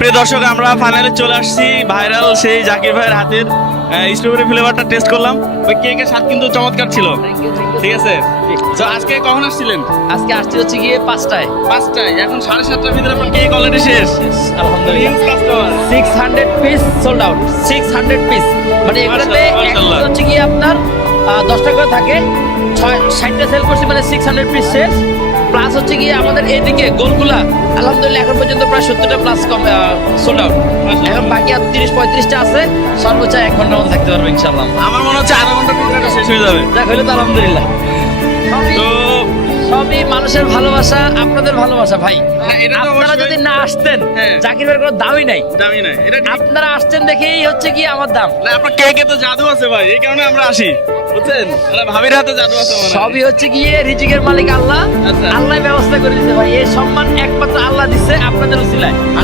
প্রিয় দর্শক, আমরা ফাইনালে চলে আসছি। ভাইরাল সেই জাকির ভাইয়ের হাতের স্ট্রবেরি ফ্লেভারটা টেস্ট করলাম। ওই কেকের স্বাদ কিন্তু চমৎকার ছিল। ঠিক আছে, তো আজকে কখন আসছিলেন? আজকে আসতে হচ্ছে গিয়ে 5টায়। এখন 7:30টার ভিতরে আপনার কেক অলরেডি শেষ। আলহামদুলিল্লাহ, 600 পিস সোল্ড আউট। 600 পিস মানে এগুলোতে মাশাআল্লাহ। হচ্ছে গিয়ে আপনার 10টা করে থাকে, 60টা সেল করছি মানে 600 পিস শেষ। প্লাস হচ্ছে গিয়ে আমাদের এদিকে গোলগুলা আলহামদুলিল্লাহ এখন পর্যন্ত প্রায় 70টা প্লাস কম সোল্ড আউট। এখন বাকি আর 30-35টা আছে, সর্বোচ্চ 1 ঘন্টার মধ্যে থাকতে পারবো ইনশাআল্লাহ। আমার মনে হচ্ছে আধা ঘন্টার ভিতরে এটা শেষ হয়ে যাবে। যাক হইলো তো আলহামদুলিল্লাহ। তো সবই মানুষের ভালোবাসা, আপনাদের ভালোবাসা ভাই। হ্যাঁ, এটা তো আপনারা অবশ্যই। যদি না আসতেন, হ্যাঁ। জাকির ভাইয়ের কোনো দামই নাই। দামি নাই এটা ঠিক। আপনারা আসছেন দেখেই হচ্ছে কি আমার দাম। না, আপনার কেকে তো জাদু আছে ভাই, এই কারণে আমরা আসি, বুঝছেন? ভাবির হাতে জাদু আছে মনে হয়। সবই হচ্ছে গিয়ে রিজিকের মালিক আল্লাহ। আচ্ছা। আল্লাহ ব্যবস্থা করে দিচ্ছে ভাই, এই সম্মান একমাত্র আল্লাহ দিচ্ছে আপনাদের উসিলায়। আচ্ছা।